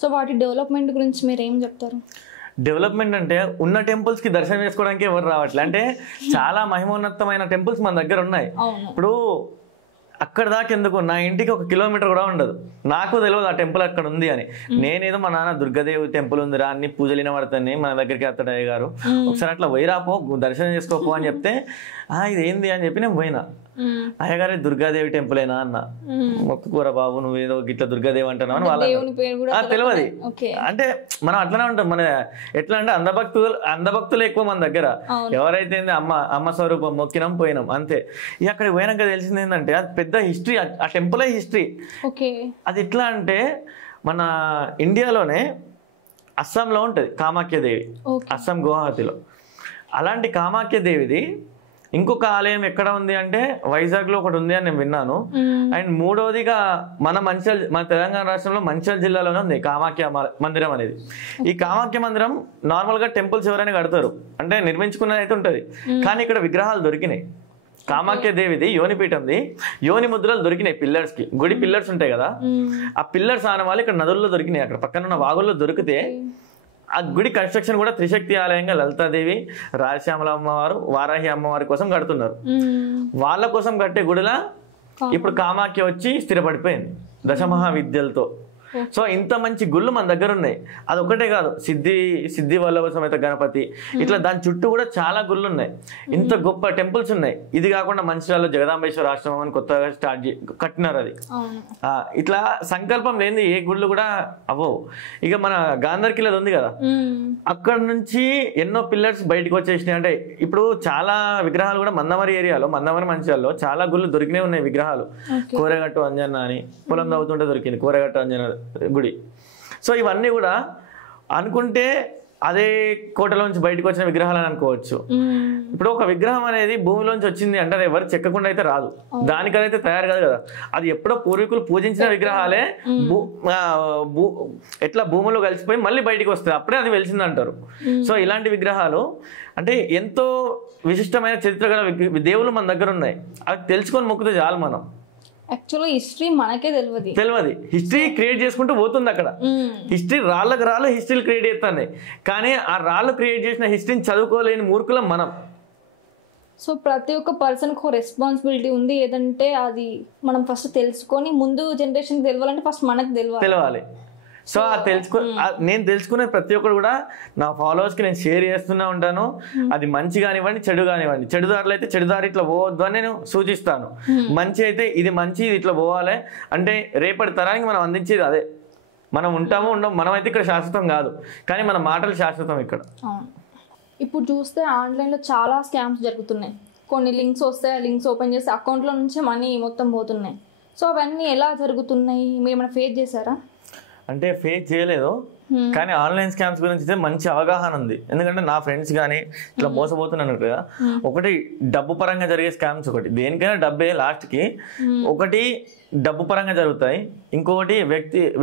సో వాటి డెవలప్మెంట్ గురించి మీరు ఏం చెప్తారు? డెవలప్మెంట్ అంటే ఉన్న టెంపుల్స్ కి దర్శనం చేసుకోవడానికి ఎవరు రావట్లే. అంటే చాలా మహిమోన్నతమైన టెంపుల్స్ మన దగ్గర ఉన్నాయి. ఇప్పుడు అక్కడ దాకా ఎందుకు, నా ఇంటికి 1 కిలోమీటర్ కూడా ఉండదు, నాకు తెలియదు ఆ టెంపుల్ అక్కడ ఉంది అని. నేనేదో మా నాన్న దుర్గాదేవి టెంపుల్ ఉందిరా, అన్ని పూజలు వినబడతాయి, మన దగ్గరికి అత్తడు అయ్య గారు, ఒకసారి అట్లా పోయిరాపో దర్శనం చేసుకోపో అని చెప్తే ఇది ఏంది అని చెప్పి నేను పోయినా. అయ్యగారి దుర్గాదేవి టెంపులేనా అన్న, మొక్కుకూర బాబు నువ్వేదో గిట్లా దుర్గాదేవి అంటున్నావు అని వాళ్ళ తెలియదు. అంటే మనం అట్లనే ఉంటాం. మన ఎట్లా అంటే అంధభక్తులు ఎక్కువ మన దగ్గర. ఎవరైతే అమ్మ స్వరూపం మొక్కినాం పోయినాం అంతే. ఇక అక్కడికి పోయినాక తెలిసింది ఏంటంటే అది పెద్ద హిస్టరీ, ఆ టెంపులే హిస్టరీ. అది ఎట్లా అంటే మన ఇండియాలోనే అస్సాంలో ఉంటుంది కామాఖ్యదేవి, అస్సాం గువాహతిలో. అలాంటి కామాఖ్యదేవిది ఇంకొక ఆలయం ఎక్కడ ఉంది అంటే వైజాగ్ లో ఒకటి ఉంది అని నేను విన్నాను. అండ్ మూడవదిగా మన తెలంగాణ రాష్ట్రంలో మంచిర్యాల జిల్లాలోనే ఉంది కామాఖ్య మందిరం అనేది. ఈ కామాఖ్య మందిరం నార్మల్ గా టెంపుల్స్ ఎవరైనా కడతారు అంటే నిర్మించుకున్నది అయితే ఉంటది, కానీ ఇక్కడ విగ్రహాలు దొరికినాయి. కామాఖ్య దేవిది యోనిపీఠంది యోని ముద్రలు దొరికినాయి పిల్లర్స్ కి. గుడి పిల్లర్స్ ఉంటాయి కదా, ఆ పిల్లర్స్ ఆనవాళ్ళు ఇక్కడ నదుల్లో దొరికినాయి, అక్కడ పక్కన ఉన్న వాగుల్లో దొరికితే ఆ గుడి కన్స్ట్రక్షన్ కూడా త్రిశక్తి ఆలయంగా లలితాదేవి, రాజశ్యామల అమ్మవారు, వారాహి అమ్మవారి కోసం కడుతున్నారు. వాళ్ళ కోసం కట్టే గుడిలా ఇప్పుడు కామాఖ్య వచ్చి స్థిరపడిపోయింది దశమహావిద్యలతో. సో ఇంత మంచి గుళ్ళు మన దగ్గర ఉన్నాయి. అది ఒకటే కాదు, సిద్ధి వల్లభ సమేత గణపతి, ఇట్లా దాని చుట్టూ కూడా చాలా గుళ్ళు ఉన్నాయి. ఇంత గొప్ప టెంపుల్స్ ఉన్నాయి. ఇది కాకుండా మంచిర్యాలలో జగదాంబేశ్వర ఆశ్రమం అని కొత్తగా కట్టినారు. అది ఇట్లా సంకల్పం లేని ఏ గుళ్ళు కూడా అవ్వవు. ఇక మన గాంధర్ కిలా ఉంది కదా, అక్కడ నుంచి ఎన్నో పిల్లర్స్ బయటకు వచ్చేసినాయి. అంటే ఇప్పుడు చాలా విగ్రహాలు కూడా మందమరి ఏరియాలో, మందమరి మంచిర్యాలలో చాలా గుళ్ళు దొరికినే ఉన్నాయి విగ్రహాలు. కోరగట్టు అంజన్న అని పొలం తవ్వుతుంటే దొరికింది కోరగట్టు అంజన్న గుడి. సో ఇవన్నీ కూడా అనుకుంటే అదే కోటలోంచి బయటకు వచ్చిన విగ్రహాలు అని అనుకోవచ్చు. ఇప్పుడు ఒక విగ్రహం అనేది భూమిలోంచి వచ్చింది అంటే అది ఎవరు చెక్కకుండా అయితే రాదు, దానికి అదైతే తయారు కాదు కదా. అది ఎప్పుడో పూర్వీకులు పూజించిన విగ్రహాలే ఎట్లా భూమిలో కలిసిపోయి మళ్ళీ బయటకు వస్తాయి, అప్పుడే అది వెలిసింది అంటారు. సో ఇలాంటి విగ్రహాలు అంటే ఎంతో విశిష్టమైన చరిత్ర గల దేవుళ్ళు మన దగ్గర ఉన్నాయి. అది తెలుసుకొని మొక్కుతే చాలు. మనం యాక్చువల్గా హిస్టరీ మనకే తెలియదు, హిస్టరీ క్రియేట్ చేసుకుంటూ పోతుంది. అక్కడ హిస్టరీ రాళ్ళు హిస్టరీలు క్రియేట్ చేస్తున్నాయి, కానీ ఆ రాళ్ళు క్రియేట్ చేసిన హిస్టరీని చదువుకోలేని మూర్ఖులం మనం. సో ప్రతి ఒక్క పర్సన్కి రెస్పాన్సిబిలిటీ ఉంది. ఏదంటే అది మనం ఫస్ట్ తెలుసుకొని ముందు జనరేషన్ తెలియాలంటే ఫస్ట్ మనకు తెలియాలి. సో నేను తెలుసుకునే ప్రతి ఒక్కరు కూడా నా ఫాలోవర్స్కి నేను షేర్ చేస్తూనే ఉంటాను. అది మంచి కానివ్వండి చెడు కానివ్వండి, చెడు దారులు అయితే చెడు దారి ఇట్లా పోవద్దు అని నేను సూచిస్తాను. మంచి అయితే ఇది మంచి, ఇది ఇట్లా పోవాలి అంటే రేపటి తరానికి మనం అందించేది అదే. మనం ఉంటాము మనమైతే ఇక్కడ శాశ్వతం కాదు, కానీ మన మాటలు శాశ్వతం ఇక్కడ. ఇప్పుడు చూస్తే ఆన్లైన్లో చాలా స్కామ్స్ జరుగుతున్నాయి. కొన్ని లింక్స్ వస్తాయి, ఆ లింక్స్ ఓపెన్ చేస్తే అకౌంట్లో నుంచి మనీ మొత్తం పోతున్నాయి. సో అవన్నీ ఎలా జరుగుతున్నాయి, మీరు ఏమైనా ఫేస్ చేశారా? అంటే ఫేస్ చేయలేదు, కానీ ఆన్లైన్ స్కామ్స్ గురించి మంచి అవగాహన ఉంది. ఎందుకంటే నా ఫ్రెండ్స్ కానీ ఇట్లా మోసపోతున్నాను కదా. ఒకటి డబ్బు పరంగా జరిగే స్కామ్స్, ఒకటి దేనికైనా డబ్బే లాస్ట్కి. ఒకటి డబ్బు పరంగా జరుగుతాయి, ఇంకొకటి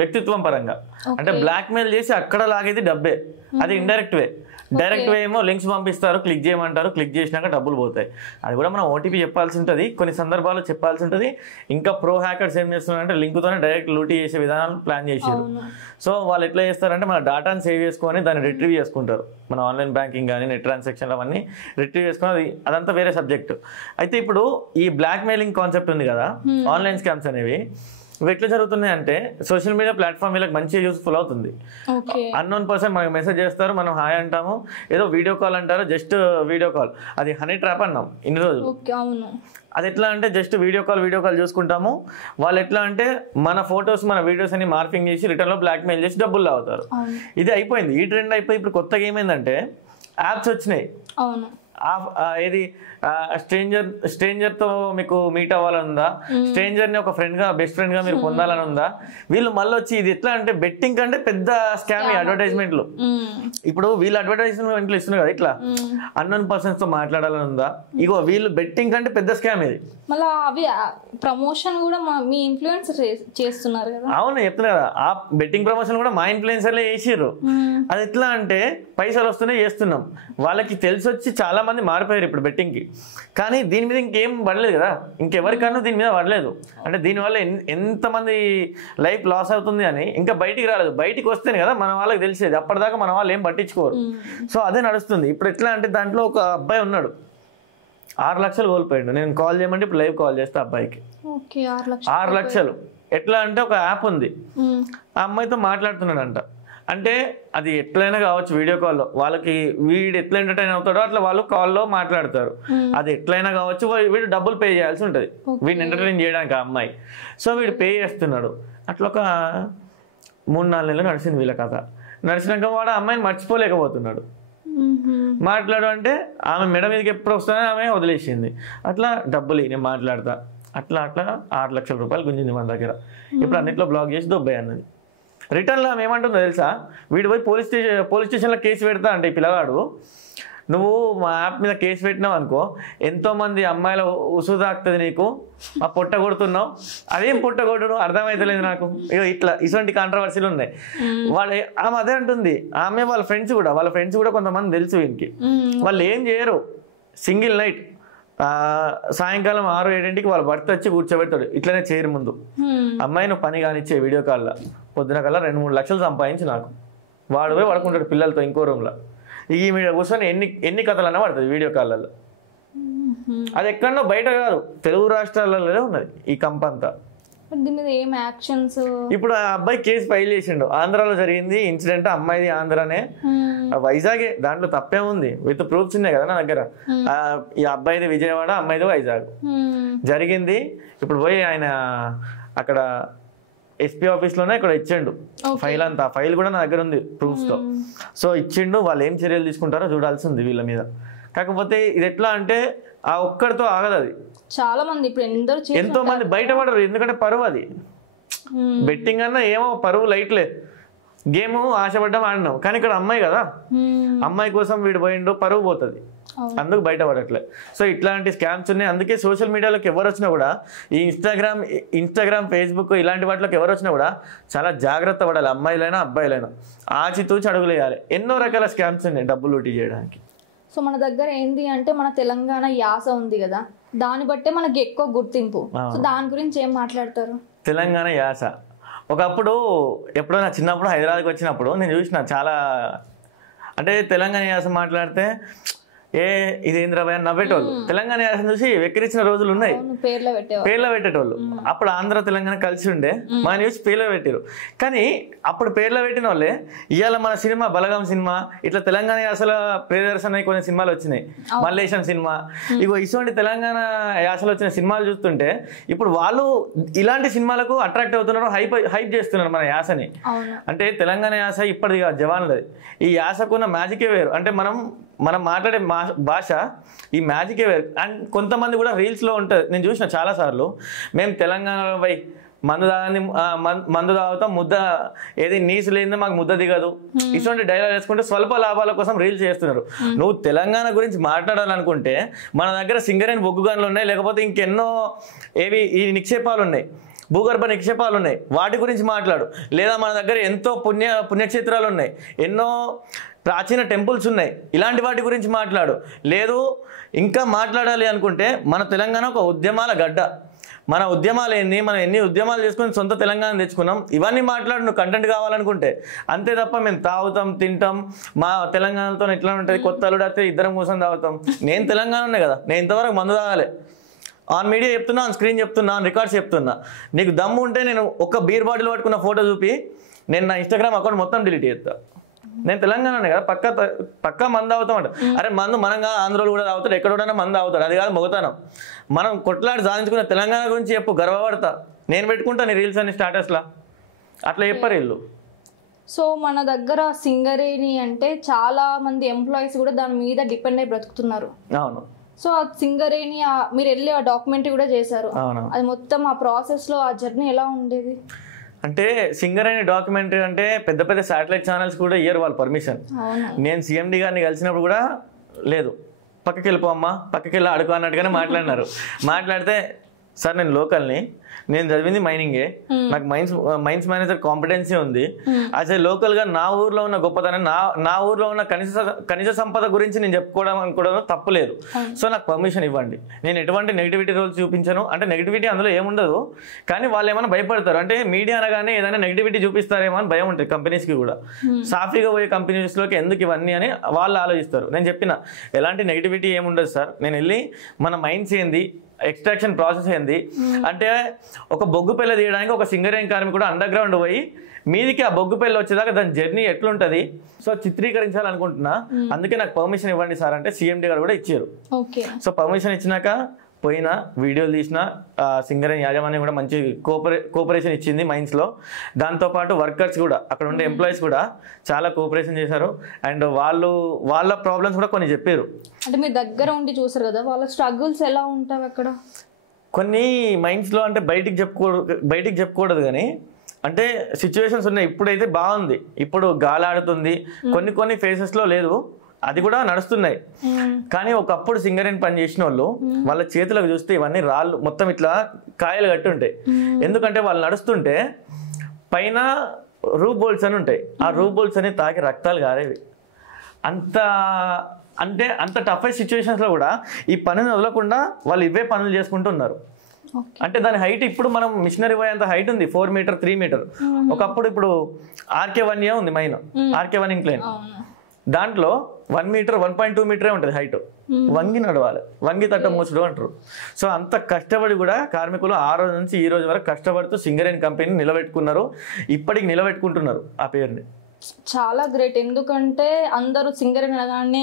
వ్యక్తిత్వం పరంగా. అంటే బ్లాక్ మెయిల్ చేసి అక్కడ లాగేది డబ్బే, అది ఇండైరెక్ట్ వే. డైరెక్ట్ ఏమో లింక్స్ పంపిస్తారు, క్లిక్ చేయమంటారు, క్లిక్ చేసినాక డబ్బులు పోతాయి. అది కూడా మనం ఓటీపీ చెప్పాల్సి ఉంటుంది, కొన్ని సందర్భాల్లో చెప్పాల్సి ఉంటుంది. ఇంకా ప్రో హ్యాకర్స్ ఏం చేస్తున్నారంటే లింక్తోనే డైరెక్ట్ లూటీ చేసే విధానాలు ప్లాన్ చేశారు. సో వాళ్ళు ఎట్లా చేస్తారంటే మన డాటాను సేవ్ చేసుకొని దాన్ని రిట్రీవ్ చేసుకుంటారు. మన ఆన్లైన్ బ్యాంకింగ్ కానీ నెట్ ట్రాన్సాక్షన్లు అవన్నీ రిట్రీవ్ చేసుకుని అదంతా వేరే సబ్జెక్ట్. అయితే ఇప్పుడు ఈ బ్లాక్ మెయిలింగ్ కాన్సెప్ట్ ఉంది కదా, ఆన్లైన్ స్కామ్స్ అనేవి ఇవి ఎట్లా జరుగుతున్నాయి అంటే సోషల్ మీడియా ప్లాట్ఫామ్ వీళ్ళకి మంచిగా యూస్ఫుల్ అవుతుంది. అన్నోన్ పర్సన్ మనకు మెసేజ్ చేస్తారు, మనం హాయ్ అంటాము, ఏదో వీడియో కాల్ అంటారు, జస్ట్ వీడియో కాల్, అది హనీ ట్రాప్ అన్నాం ఇన్ని రోజులు. అది ఎట్లా అంటే జస్ట్ వీడియో కాల్ చూసుకుంటాము. వాళ్ళు ఎట్లా అంటే మన ఫొటోస్ మన వీడియోస్ అని మార్పింగ్ చేసి రిటర్న్లో బ్లాక్ మెయిల్ చేసి డబ్బులు లాగుతారు. ఇది అయిపోయింది, ఈ ట్రెండ్ అయిపోయి ఇప్పుడు కొత్తగా ఏమైందంటే యాప్స్ వచ్చినాయి. ఏది స్ట్రేంజర్తో మీకు మీట్ అవ్వాలని ఉందా, స్ట్రేంజర్ని ఒక ఫ్రెండ్గా బెస్ట్ ఫ్రెండ్గా మీరు పొందాలని ఉందా, వీళ్ళు మళ్ళీ వచ్చి ఇది ఎట్లా అంటే బెట్టింగ్ కంటే పెద్ద స్కామ్ ఈ అడ్వర్టైజ్మెంట్లు. ఇప్పుడు వీళ్ళు అడ్వర్టైజ్మెంట్లు ఇస్తున్నారు కదా, ఇట్లా అన్నోన్ పర్సన్స్తో మాట్లాడాలని ఉందా, ఇగో వీళ్ళు బెట్టింగ్ కంటే పెద్ద స్కామ్ ఇది. మళ్ళీ అవి ప్రమోషన్ కూడా మీ ఇన్ఫ్లుయెన్సర్ చేస్తున్నారు కదా. అవును చెప్తున్నా కదా, ఆ బెట్టింగ్ ప్రమోషన్ కూడా మా ఇన్ఫ్లుయెన్సర్లే చేసిర్రు. అది ఎట్లా అంటే పైసలు వస్తున్నాయి చేస్తున్నాం, వాళ్ళకి తెలిసి వచ్చి చాలా మంది మారిపోయారు ఇప్పుడు బెట్టింగ్కి. కానీ దీని మీద ఇంకేం పడలేదు కదా, ఇంకెవరికన్నా దీని మీద పడలేదు. అంటే దీనివల్ల ఎంతమంది లైఫ్ లాస్ అవుతుంది అని ఇంకా బయటికి రాలేదు. బయటికి వస్తేనే కదా మన వాళ్ళకి తెలిసేది, అప్పటిదాకా మన వాళ్ళు ఏం పట్టించుకోరు. సో అదే నడుస్తుంది ఇప్పుడు. ఎట్లా అంటే దాంట్లో ఒక అబ్బాయి ఉన్నాడు, 6 లక్షలు కోల్పోయాడు. నేను కాల్ చేయమంటే ఇప్పుడు లైవ్ కాల్ చేస్తా అబ్బాయికి. 6 లక్షలు ఎట్లా అంటే ఒక యాప్ ఉంది, ఆ అమ్మాయితో మాట్లాడుతున్నాడంట. అంటే అది ఎట్లయినా కావచ్చు, వీడియో కాల్లో వాళ్ళకి వీడు ఎట్లా ఎంటర్టైన్ అవుతాడో అట్లా వాళ్ళు కాల్లో మాట్లాడతారు. అది ఎట్లయినా కావచ్చు, వీడు డబ్బులు పే చేయాల్సి ఉంటుంది వీడిని ఎంటర్టైన్ చేయడానికి ఆ అమ్మాయి. సో వీడు పే చేస్తున్నాడు. అట్లా ఒక 3-4 నెలలు నడిచింది వీళ్ళ కథ. నడిచినాక వాడు అమ్మాయిని మర్చిపోలేకపోతున్నాడు. మాట్లాడు అంటే ఆమె మెడ మీదకి ఎప్పుడు వస్తుందని ఆమె వదిలేసింది. అట్లా డబ్బులు నేను మాట్లాడతా, అట్లా 6 లక్షల రూపాయలు గుంజింది మన దగ్గర. ఇప్పుడు అన్నిట్లో బ్లాక్ చేసి దొబ్బాయి అన్నది. రిటర్న్లో ఆమె ఏమంటుందో తెలుసా, వీడు పోయి పోలీస్ స్టేషన్లో కేసు పెడతా అంటే ఈ పిల్లగాడు, నువ్వు మా యాప్ మీద కేసు పెట్టినావు అనుకో, ఎంతోమంది అమ్మాయిల ఉసు తాకుతుంది నీకు, ఆ పొట్ట కొడుతున్నావు. అదేం పొట్ట కొట్టడం అర్థమైతలేదు నాకు. ఇట్లా ఇటువంటి కాంట్రవర్సీలు ఉన్నాయి. ఆమె అదే అంటుంది. ఆమె వాళ్ళ ఫ్రెండ్స్ కూడా కొంతమంది తెలుసు వీనికి. వాళ్ళు ఏం చేయరు, సింగిల్ నైట్ సాయంకాలం 6-7 వాళ్ళ భర్త వచ్చి కూర్చోబెడతాడు ఇట్లనే చైర్ ముందు, అమ్మాయి నువ్వు పని కానిచ్చే వీడియో కాల్లో, పొద్దున కల్లా 2-3 లక్షలు సంపాదించి నాకు. వాడు పోయి పడుకుంటాడు పిల్లలతో ఇంకో రూమ్లో. ఈ మీద కూర్చొని ఎన్ని కథలు అన్నా పడుతుంది వీడియో కాళ్ళల్లో. అది ఎక్కడో బయట కాదు, తెలుగు రాష్ట్రాలలో ఉన్నది ఈ కంపంతా. ఇప్పుడు ఆ అబ్బాయి కేసు ఫైల్ చేసిండు. ఆంధ్రాలో జరిగింది ఇన్సిడెంట్, అమ్మాయిది ఆంధ్రానే, వైజాగే, దాంట్లో తప్పే ఉంది. విత్ ప్రూఫ్స్ ఉన్నాయి కదా నా దగ్గర. ఈ అబ్బాయిది విజయవాడ, అమ్మాయిది వైజాగ్ జరిగింది. ఇప్పుడు పోయి ఆయన అక్కడ ఎస్పీ ఆఫీస్లోనే ఇక్కడ ఇచ్చిండు ఫైల్ అంతా. ఫైల్ కూడా నా దగ్గర ఉంది ప్రూఫ్స్తో. సో ఇచ్చిండు. వాళ్ళు ఏం చర్యలు తీసుకుంటారో చూడాల్సి ఉంది వీళ్ళ మీద. కాకపోతే ఇది ఎట్లా అంటే ఆ ఒక్కడితో ఆగదు, అది చాలా మంది ఇప్పుడు ఎంతో మంది బయటపడరు. ఎందుకంటే పరువు, అది బెట్టింగ్ అన్నా ఏమో పరువు లైట్లే, గేమ్ ఆశపడ్డాం ఆడినాం. కానీ ఇక్కడ అమ్మాయి కదా, అమ్మాయి కోసం వీడు పోయిండు, పరువు పోతుంది, అందుకు బయటపడట్లే. సో ఇట్లాంటి స్కామ్స్ ఉన్నాయి. అందుకే సోషల్ మీడియాలోకి ఎవరు వచ్చినా కూడా, ఈ ఇన్స్టాగ్రామ్ ఫేస్బుక్ ఇలాంటి వాటిలోకి ఎవరు వచ్చినా కూడా చాలా జాగ్రత్త పడాలి, అమ్మాయిలైనా అబ్బాయిలైనా. ఆచితూచి అడుగులు వేయాలి. ఎన్నో రకాల స్కామ్స్ ఉన్నాయి డబ్బులు లూటీ చేయడానికి. సో మన దగ్గర ఏంటి అంటే మన తెలంగాణ యాస ఉంది కదా, దాన్ని బట్టే మనకి ఎక్కువ గుర్తింపు. సో దాని గురించి ఏం మాట్లాడతారు? తెలంగాణ యాస ఒకప్పుడు ఎప్పుడో నా చిన్నప్పుడు హైదరాబాద్కి వచ్చినప్పుడు నేను చూసిన చాలా, అంటే తెలంగాణ యాస మాట్లాడితే ఇదేంద్రబాయ్ అని నవ్వేటోళ్ళు. తెలంగాణ యాసను చూసి వెక్కిరించిన రోజులు ఉన్నాయి, పేర్ల పెట్టేటోళ్ళు. అప్పుడు ఆంధ్ర తెలంగాణ కలిసి ఉండే, మన చూసి పేర్ల పెట్టారు. కానీ అప్పుడు పేర్ల పెట్టిన వాళ్ళే ఇవాళ మన సినిమా బలగం సినిమా, ఇట్లా తెలంగాణ యాసల ప్రియదర్శన కొన్ని సినిమాలు వచ్చినాయి, మల్లేశం సినిమా, ఇగో ఇటువంటి తెలంగాణ యాసలు వచ్చిన సినిమాలు చూస్తుంటే ఇప్పుడు వాళ్ళు ఇలాంటి సినిమాలకు అట్రాక్ట్ అవుతున్నారు, హైప్ చేస్తున్నారు మన యాసని. అంటే తెలంగాణ యాస ఇప్పటిది జవాన్లది. ఈ యాసకున్న మ్యాజికే వేరు. అంటే మనం మాట్లాడే భాష ఈ మ్యాజికే వేరు. అండ్ కొంతమంది కూడా రీల్స్లో ఉంటుంది, నేను చూసిన చాలాసార్లు, మేము తెలంగాణలో పోయి మందు తాగుతాం, ముద్ద ఏది నీసు లేనిదే మాకు ముద్ద దిగదు, ఇటువంటి డైలాగ్ వేసుకుంటే స్వల్ప లాభాల కోసం రీల్స్ చేస్తున్నారు. నువ్వు తెలంగాణ గురించి మాట్లాడాలనుకుంటే మన దగ్గర సింగరేణి బొగ్గు గనులు ఉన్నాయి, లేకపోతే ఇంకెన్నో ఈ నిక్షేపాలు ఉన్నాయి, భూగర్భ నిక్షేపాలు ఉన్నాయి, వాటి గురించి మాట్లాడు. లేదా మన దగ్గర ఎంతో పుణ్యక్షేత్రాలు ఉన్నాయి, ఎన్నో ప్రాచీన టెంపుల్స్ ఉన్నాయి, ఇలాంటి వాటి గురించి మాట్లాడు. లేదు ఇంకా మాట్లాడాలి అనుకుంటే మన తెలంగాణ ఒక ఉద్యమాల గడ్డ, మన ఉద్యమాలు ఏంది, మనం ఎన్ని ఉద్యమాలు చేసుకుని సొంత తెలంగాణ తెచ్చుకున్నాం, ఇవన్నీ మాట్లాడు నువ్వు కంటెంట్ కావాలనుకుంటే. అంతే తప్ప మేము తాగుతాం తింటాం మా తెలంగాణతో ఎట్లా ఉంటుంది, కొత్త అల్లుడు అయితే ఇద్దరం కూర్చొని తాగుతాం. నేను తెలంగాణ ఉన్నాయి కదా, నేను ఇంతవరకు మందు తాగాలి. ఆన్ మీడియా చెప్తున్నా, ఆన్ స్క్రీన్ చెప్తున్నా, ఆన్ రికార్డ్స్ చెప్తున్నా. నీకు దమ్ము ఉంటే నేను ఒక బీర్ బాటిల్ పట్టుకున్న ఫోటో చూపి నేను నా ఇన్స్టాగ్రామ్ అకౌంట్ మొత్తం డిలీట్ చేస్తా. నేను తెలంగాణనే కదా, పక్కా మందు అవుతామంట. అరే మందు మనంగా ఆంధ్రోలు కూడా తాగుతాడు, ఎక్కడోడైనా మందు అవుతాడు, అది కాదు మొగతానం. మనం కొట్లాడి సాధించుకున్న తెలంగాణ గురించి చెప్పు, గర్వపడతా. నేను పెట్టుకుంటా నీ రీల్స్ అన్ని స్టాటస్లా, అట్లా చెప్పారు వీళ్ళు. సో మన దగ్గర సింగరేణి అంటే చాలా మంది ఎంప్లాయీస్ కూడా దాని మీద డిపెండ్ అయి బ్రతుకుతున్నారు. అవును. సో ఆ సింగరేణి మీరు వెళ్ళి ఆ డాక్యుమెంటరీ కూడా చేశారు, అది మొత్తం ఆ ప్రాసెస్ లో ఆ జర్నీ ఎలా ఉండేది? అంటే సింగరేణి డాక్యుమెంటరీ అంటే పెద్ద పెద్ద శాటిలైట్ ఛానల్స్ కూడా ఇయ్యరు వాళ్ళు పర్మిషన్. నేను సిఎండి గారిని కలిసినప్పుడు కూడా లేదు, పక్కకి వెళ్ళిపో అమ్మా, పక్కకి వెళ్ళి అడుగు అన్నట్టుగానే మాట్లాడినారు. మాట్లాడితే సార్ నేను లోకల్ని, నేను చదివింది మైనింగే, నాకు మైన్స్ మేనేజర్ కాంపిటెన్సీ ఉంది. అసలు లోకల్గా నా ఊర్లో ఉన్న గొప్పతనం, నా ఊర్లో ఉన్న ఖనిజ సంపద గురించి నేను చెప్పుకోవడం అనుకోవడం తప్పులేదు. సో నాకు పర్మిషన్ ఇవ్వండి. నేను ఎటువంటి నెగిటివిటీ రోల్స్ చూపించాను అంటే, నెగిటివిటీ అందులో ఏముండదు, కానీ వాళ్ళు ఏమైనా భయపడతారు. అంటే మీడియా అనగానే ఏదైనా నెగిటివిటీ చూపిస్తారేమో అని భయం ఉంటుంది కంపెనీస్కి కూడా. సాఫీగా పోయే కంపెనీస్లోకి ఎందుకు ఇవన్నీ అని వాళ్ళు ఆలోచిస్తారు. నేను చెప్పిన ఎలాంటి నెగిటివిటీ ఏముండదు సార్, నేను వెళ్ళి మన మైన్స్ ఏంది, ఎక్స్ట్రాక్షన్ ప్రాసెస్ ఏంది అంటే, ఒక బొగ్గు పెళ్ళ తీయడానికి ఒక సింగరేణి కార్మికుడు అండర్ గ్రౌండ్ పోయి మీదికి ఆ బొగ్గు పెళ్ళి వచ్చేదాకా దాని జర్నీ ఎట్లుంటది సో చిత్రీకరించాలనుకుంటున్నా, అందుకే నాకు పర్మిషన్ ఇవ్వండి సార్ అంటే సిఎండి గారు కూడా ఇచ్చారు. సో పర్మిషన్ ఇచ్చినాక పోయినా, వీడియోలు తీసిన, సింగరేణి యాజమాన్యం కూడా మంచి కోఆపరేషన్ ఇచ్చింది మైన్స్లో. దాంతోపాటు వర్కర్స్ కూడా, అక్కడ ఉండే ఎంప్లాయీస్ కూడా చాలా కోఆపరేషన్ చేశారు. అండ్ వాళ్ళ ప్రాబ్లమ్స్ కూడా కొన్ని చెప్పారు. అంటే మీరు దగ్గర ఉండి చూసారు కదా, వాళ్ళ స్ట్రగుల్స్ ఎలా ఉంటాయి అక్కడ? కొన్ని మైండ్స్లో అంటే బయటికి చెప్పుకోకూడదు కానీ అంటే సిచ్యువేషన్స్ ఉన్నాయి. ఇప్పుడైతే బాగుంది, ఇప్పుడు గాలాడుతుంది, కొన్ని ఫేసెస్లో లేదు, అది కూడా నడుస్తున్నాయి. కానీ ఒకప్పుడు సింగరేణి పని చేసిన వాళ్ళు వాళ్ళ చేతులకు చూస్తే ఇవన్నీ రాళ్ళు మొత్తం ఇట్లా కాయలు కట్టి ఉంటాయి. ఎందుకంటే వాళ్ళు నడుస్తుంటే పైన రూప్ బోల్ట్స్ అని ఉంటాయి, ఆ రూప్ బోల్ట్స్ అని తాకి రక్తాలు కారేవి. అంత టఫెస్ట్ సిచ్యువేషన్స్లో కూడా ఈ పనిని వదలకుండా వాళ్ళు ఇవే పనులు చేసుకుంటున్నారు. అంటే దాని హైట్ ఇప్పుడు మనం మిషనరీ పోయేంత హైట్ ఉంది, 4 మీటర్ 3 మీటర్. ఒకప్పుడు ఇప్పుడు RK1A ఉంది మైన్, RK1 ఇంక్లైన్, దాంట్లో 1 మీటర్ 1.2 మీటరే ఉంటుంది హైట్. వంగి నడవాలి, వంగి తట్ట మోసుడు అంటారు. సో అంత కష్టపడి కూడా కార్మికులు ఆ రోజు నుంచి ఈ రోజు వరకు కష్టపడుతూ సింగరేణి కంపెనీని నిలబెట్టుకున్నారు, ఇప్పటికి నిలబెట్టుకుంటున్నారు ఆ పేరుని. చాలా గ్రేట్. ఎందుకంటే అందరూ సింగరేణి అనగానే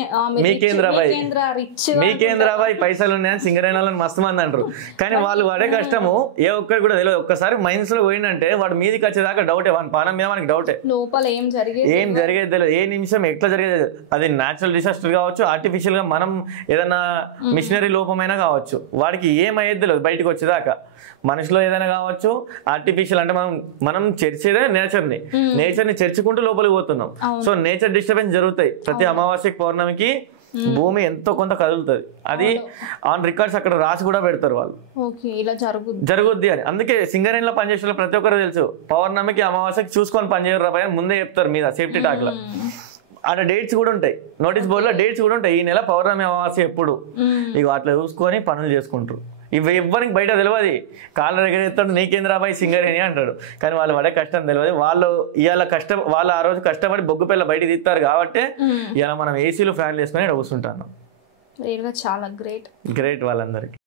మీకేంద్రాబాయ్ పైసలు ఉన్నాయని సింగరేణి మస్తు మంది అంటారు, కానీ వాళ్ళు వాడే కష్టము ఏ ఒక్కరికి కూడా తెలియదు. ఒక్కసారి మైన్స్ లో పోయిందంటే వాడు మీదికి వచ్చేదాకా డౌటే, వాడి పానం మీద మనకి డౌటే, లోపల ఏం జరిగేది తెలియదు, ఏ నిమిషం ఎట్లా జరిగేది. అది న్యాచురల్ డిసాస్టర్ కావచ్చు, ఆర్టిఫిషియల్ గా మనం ఏదైనా మిషనరీ లోపమైనా కావచ్చు, వాడికి ఏమయ్యేది తెలియదు బయటకు వచ్చేదాకా. మనిషిలో ఏదైనా కావచ్చు, ఆర్టిఫిషియల్ అంటే మనం చర్చేదే నేచర్ని చర్చుకుంటూ లోపలికి పోతున్నాం. సో నేచర్ డిస్టర్బెన్స్ జరుగుతాయి. ప్రతి అమావాస్యకి పౌర్ణమికి భూమి ఎంతో కొంత కదులుతుంది, అది ఆన్ రికార్డ్స్ అక్కడ రాసి కూడా పెడతారు వాళ్ళు, జరుగుద్ది అని. అందుకే సింగరేణిలో పనిచేసే ప్రతి ఒక్కరు తెలుసు, పౌర్ణమికి అమావాస్యకి చూసుకొని పనిచేయరు రాబాయ్ ముందే చెప్తారు మీద సేఫ్టీ టాక్ లో. అక్కడ డేట్స్ కూడా ఉంటాయి, నోటీస్ బోర్డులో డేట్స్ కూడా ఉంటాయి, ఈ నెల పౌర్ణమి అమావాస్య ఎప్పుడు, ఇక అట్లా చూసుకొని పనులు చేసుకుంటారు. ఇవి ఎవ్వరికి బయట తెలియదు. కాళ్ళ ఎగరేస్తాడు నీకేంద్రాబాయ్ సింగరేణి అంటాడు, కానీ వాళ్ళు పడే కష్టం తెలియదు. వాళ్ళు వాళ్ళు ఆ రోజు కష్టపడి బొగ్గు పిల్ల బయట తీస్తారు కాబట్టి ఇలా మనం ఏసీలు ఫ్యాన్లు వేసుకొని ఇక్కడ కూర్చుంటాను. చాలా గ్రేట్ వాళ్ళందరికీ.